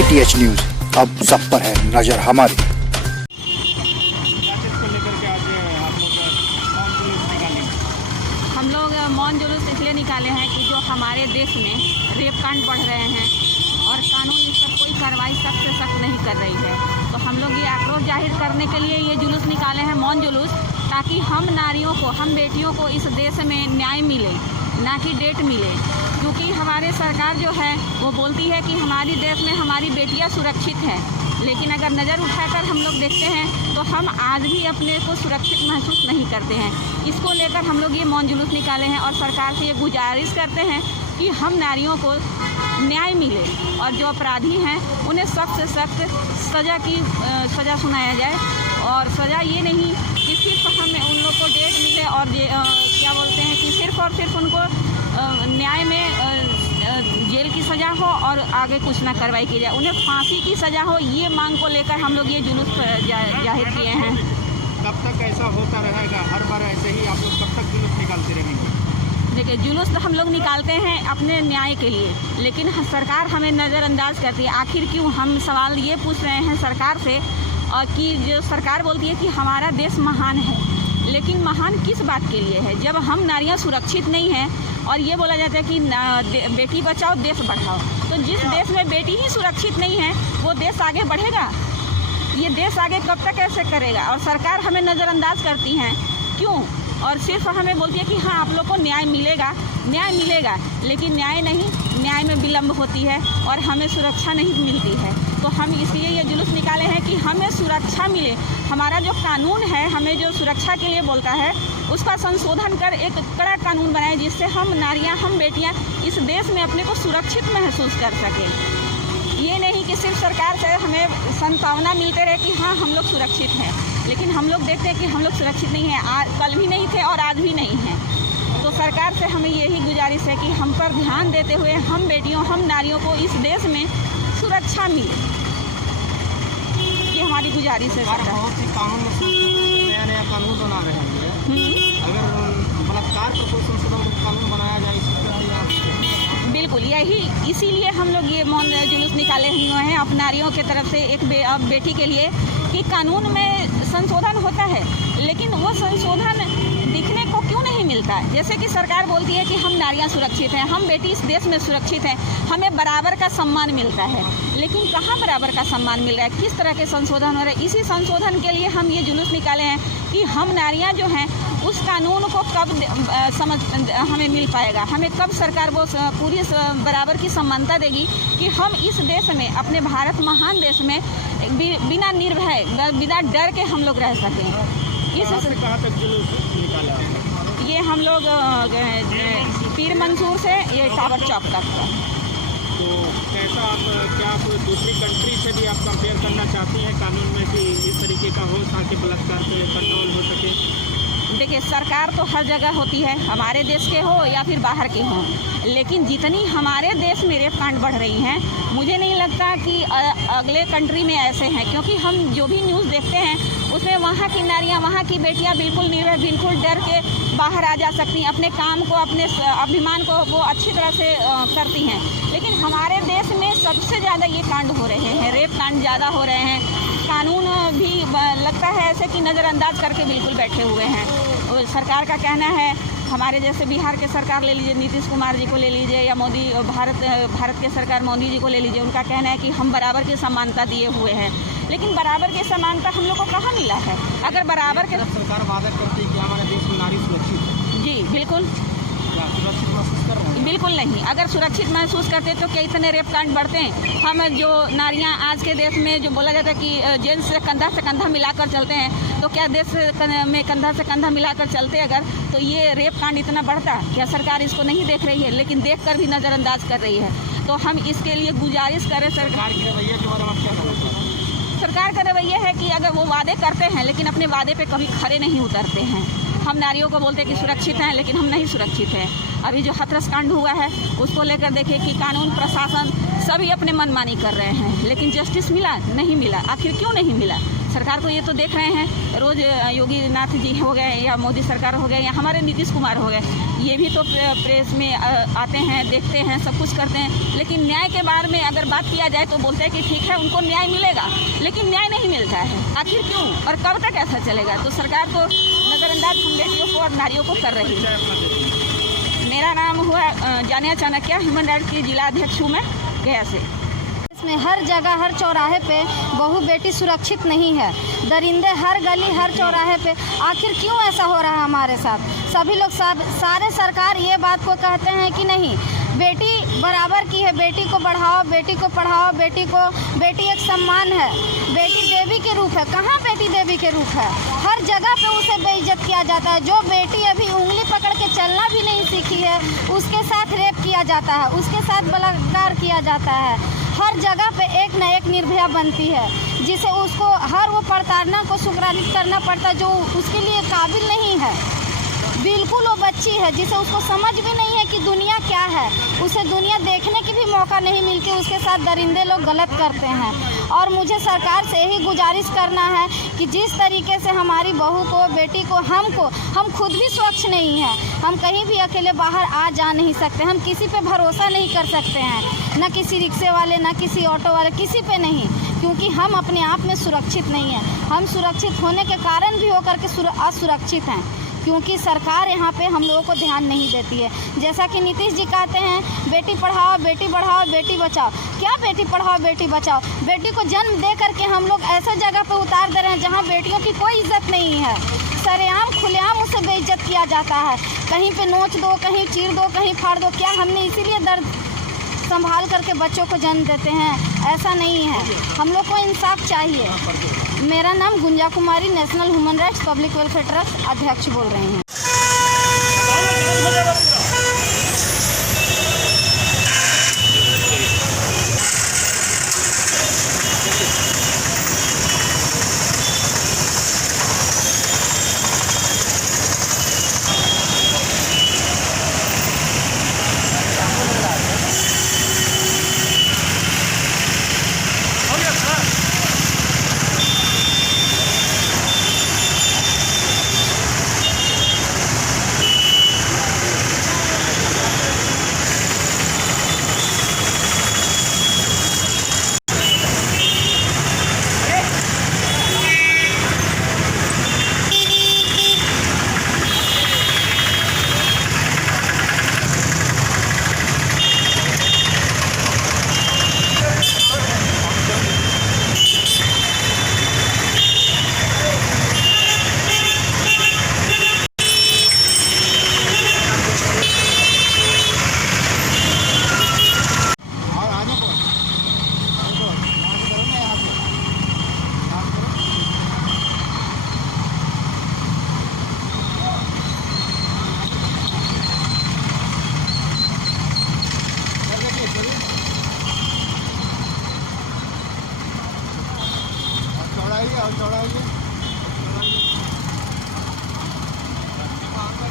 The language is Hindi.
ATH न्यूज, अब सब पर है नजर हमारी। हम लोग मौन जुलूस इसलिए निकाले हैं कि जो हमारे देश में रेप कांड बढ़ रहे हैं और कानून इस पर कोई कार्रवाई सख्त से सख्त नहीं कर रही है, तो हम लोग ये आक्रोश जाहिर करने के लिए ये जुलूस निकाले हैं, मौन जुलूस, ताकि हम नारियों को, हम बेटियों को इस देश में न्याय मिले, ना कि डेट मिले। क्योंकि हमारे सरकार जो है वो बोलती है कि हमारे देश में हमारी बेटियां सुरक्षित हैं, लेकिन अगर नज़र उठाकर हम लोग देखते हैं तो हम आज भी अपने को सुरक्षित महसूस नहीं करते हैं। इसको लेकर हम लोग ये मौन जुलूस निकाले हैं और सरकार से ये गुजारिश करते हैं कि हम नारियों को न्याय मिले और जो अपराधी हैं उन्हें सख्त से सख्त सज़ा सुनाया जाए। और सज़ा ये नहीं कि सिर्फ हमें उन लोग को डेट मिले और क्या बोलते हैं कि सिर्फ और सिर्फ उनको न्याय में जेल की सज़ा हो और आगे कुछ ना कार्रवाई की जाए, उन्हें फांसी की सज़ा हो। ये मांग को लेकर हम लोग ये जुलूस जाहिर किए हैं। कब तक ऐसा होता रहेगा? हर बार ऐसे ही आप लोग कब तक जुलूस निकालते रहेंगे? देखिए, जुलूस तो हम लोग निकालते हैं अपने न्याय के लिए, लेकिन सरकार हमें नज़रअंदाज करती है। आखिर क्यों? हम सवाल ये पूछ रहे हैं सरकार से कि जो सरकार बोलती है कि हमारा देश महान है, लेकिन महान किस बात के लिए है? जब हम नारियां सुरक्षित नहीं हैं और ये बोला जाता है कि बेटी बचाओ देश बढ़ाओ, तो जिस देश में बेटी ही सुरक्षित नहीं है वो देश आगे बढ़ेगा? ये देश आगे कब तक ऐसे करेगा? और सरकार हमें नज़रअंदाज करती हैं, क्यों? और सिर्फ हमें बोलती है कि हाँ आप लोग को न्याय मिलेगा, न्याय मिलेगा, लेकिन न्याय नहीं, न्याय में विलम्ब होती है और हमें सुरक्षा नहीं मिलती है। तो हम इसलिए ये जुलूस निकाले हैं कि हमें सुरक्षा मिले। हमारा जो कानून है हमें जो सुरक्षा के लिए बोलता है उसका संशोधन कर एक कड़ा कानून बनाए, जिससे हम नारियां, हम बेटियां इस देश में अपने को सुरक्षित महसूस कर सकें। ये नहीं कि सिर्फ सरकार से हमें संभावना मिलते रहे कि हाँ हम लोग सुरक्षित हैं, लेकिन हम लोग देखते हैं कि हम लोग सुरक्षित नहीं हैं, कल भी नहीं थे और आज भी नहीं हैं। तो सरकार से हमें यही गुजारिश है कि हम पर ध्यान देते हुए हम बेटियों, हम नारियों को इस देश में सुरक्षा मिले। ये हमारी गुजारिश है। सरकार बहुत सी कानून नया कानून बना रहे हैं, अगर बलात्कार पर कोई संशोधन कानून बनाया जाए बिल्कुल, यही इसीलिए हम लोग ये मौन जुलूस निकाले हुए हैं अब नारियों की तरफ से एक बेटी के लिए कि कानून में संशोधन होता है, लेकिन वो संशोधन दिखने को क्यों नहीं मिलता है? जैसे कि सरकार बोलती है कि हम नारियां सुरक्षित हैं, हम बेटी इस देश में सुरक्षित हैं, हमें बराबर का सम्मान मिलता है, लेकिन कहाँ बराबर का सम्मान मिल रहा है? किस तरह के संशोधन हो रहे हैं? इसी संशोधन के लिए हम ये जुलूस निकाले हैं कि हम नारियां जो हैं उस कानून को कब हमें मिल पाएगा, हमें कब सरकार वो पूरी बराबर की समानता देगी कि हम इस देश में, अपने भारत महान देश में बिना निर्भय, बिना डर के हम लोग रह सकें। कहाँ तक जुलूस निकाला? ये हम लोग पीर मंसूर से ये टावर चौक तक। तो कैसा क्या आप दूसरी कंट्री से भी आप कंपेयर करना चाहती हैं कानून में कि इस तरीके का हो ताकि बलात्कार पे कंट्रोल हो सके? देखिए, सरकार तो हर जगह होती है, हमारे देश के हो या फिर बाहर के हों, लेकिन जितनी हमारे देश में रेप कांड बढ़ रही हैं, मुझे नहीं लगता कि अगले कंट्री में ऐसे हैं, क्योंकि हम जो भी न्यूज़ देखते हैं उसमें वहाँ की नारियाँ, वहाँ की बेटियाँ बिल्कुल निर्भय, बिल्कुल डर के बाहर आ जा सकती हैं, अपने काम को, अपने अभिमान को वो अच्छी तरह से करती हैं। लेकिन हमारे देश में सबसे ज़्यादा ये कांड हो रहे हैं, रेप कांड ज़्यादा हो रहे हैं। कानून भी लगता है ऐसे कि नज़रअंदाज करके बिल्कुल बैठे हुए हैं। सरकार का कहना है, हमारे जैसे बिहार के सरकार ले लीजिए, नीतीश कुमार जी को ले लीजिए, या मोदी, भारत के सरकार मोदी जी को ले लीजिए, उनका कहना है कि हम बराबर की समानता दिए हुए हैं, लेकिन बराबर की समानता हम लोग को कहाँ मिला है? अगर बराबर के सरकार वादा करती है कि हमारे देश में नारी सुरक्षित है। जी बिल्कुल, सुरक्षित महसूस कर रहे हैं? बिल्कुल नहीं। अगर सुरक्षित महसूस करते तो क्या इतने रेप कांड बढ़ते हैं? हम जो नारियां आज के देश में जो बोला जाता है कि जेंट्स से कंधा मिलाकर चलते हैं, तो क्या देश में कंधा से कंधा मिलाकर चलते अगर, तो ये रेप कांड इतना बढ़ता? क्या सरकार इसको नहीं देख रही है? लेकिन देखकर भी नज़रअंदाज कर रही है। तो हम इसके लिए गुजारिश करें सरकार के रवैये के बारे में क्या कहना चाहते हैं? सरकार का रवैया है कि अगर वो वादे करते हैं लेकिन अपने वादे पे कभी खरे नहीं उतरते हैं। हम नारियों को बोलते हैं कि सुरक्षित हैं, लेकिन हम नहीं सुरक्षित हैं। अभी जो हाथरस कांड हुआ है उसको लेकर देखिए कि कानून प्रशासन सभी अपने मनमानी कर रहे हैं, लेकिन जस्टिस मिला नहीं मिला। आखिर क्यों नहीं मिला? सरकार को ये तो देख रहे हैं, रोज़ योगी नाथ जी हो गए या मोदी सरकार हो गए या हमारे नीतीश कुमार हो गए, ये भी तो प्रेस में आते हैं, देखते हैं, सब कुछ करते हैं। लेकिन न्याय के बारे में अगर बात किया जाए तो बोलते हैं कि ठीक है उनको न्याय मिलेगा, लेकिन न्याय नहीं मिलता है। आखिर क्यों और कब तक ऐसा चलेगा? तो सरकार तो नज़रअंदाज हम बेटियों को और नारियों को कर रही है। मेरा नाम हुआ जानिया चाणक्य, ह्यूमन राइट्स की जिला अध्यक्ष हूँ मैं गया से। इसमें हर जगह हर चौराहे पे बहू बेटी सुरक्षित नहीं है, दरिंदे हर गली हर चौराहे पे। आखिर क्यों ऐसा हो रहा है हमारे साथ? सभी लोग सारे सरकार ये बात को कहते हैं कि नहीं बेटी बराबर की है, बेटी को बढ़ाओ, बेटी को पढ़ाओ, बेटी एक सम्मान है, बेटी देवी के रूप है। कहाँ बेटी देवी के रूप है? हर जगह पे उसे बेइज्जत किया जाता है। जो बेटी अभी उंगली पकड़ के चलना भी नहीं सीखी है उसके साथ रेप किया जाता है, उसके साथ बलात्कार किया जाता है। हर जगह पे एक न एक निर्भया बनती है जिसे उसको हर वो प्रताड़ना को सुग्राहित करना पड़ता है जो उसके लिए काबिल नहीं है। बिल्कुल वो बच्ची है जिसे उसको समझ भी नहीं है कि दुनिया क्या है, उसे दुनिया देखने की भी मौका नहीं मिलती, उसके साथ दरिंदे लोग गलत करते हैं। और मुझे सरकार से यही गुजारिश करना है कि जिस तरीके से हमारी बहू को, बेटी को, हम खुद भी स्वच्छ नहीं हैं, हम कहीं भी अकेले बाहर आ जा नहीं सकते, हम किसी पे भरोसा नहीं कर सकते हैं, ना किसी रिक्शे वाले, ना किसी ऑटो वाले, किसी पे नहीं, क्योंकि हम अपने आप में सुरक्षित नहीं हैं। हम सुरक्षित होने के कारण भी होकर के असुरक्षित हैं, क्योंकि सरकार यहाँ पे हम लोगों को ध्यान नहीं देती है। जैसा कि नीतीश जी कहते हैं बेटी पढ़ाओ, बेटी बढ़ाओ, बेटी बचाओ। क्या बेटी पढ़ाओ, बेटी बचाओ? बेटी को जन्म दे करके हम लोग ऐसे जगह पे उतार दे रहे हैं जहाँ बेटियों की कोई इज्जत नहीं है। सरेआम खुलेआम उसे बेइज्जत किया जाता है, कहीं पे नोच दो, कहीं चीर दो, कहीं फाड़ दो। क्या हमने इसीलिए दर्द संभाल करके बच्चों को जन्म देते हैं? ऐसा नहीं है, हम लोग को इंसाफ चाहिए। मेरा नाम Gunja Kumari, national human rights public welfare trust अध्यक्ष बोल रहे हैं। चौड़ाई और चौड़ाई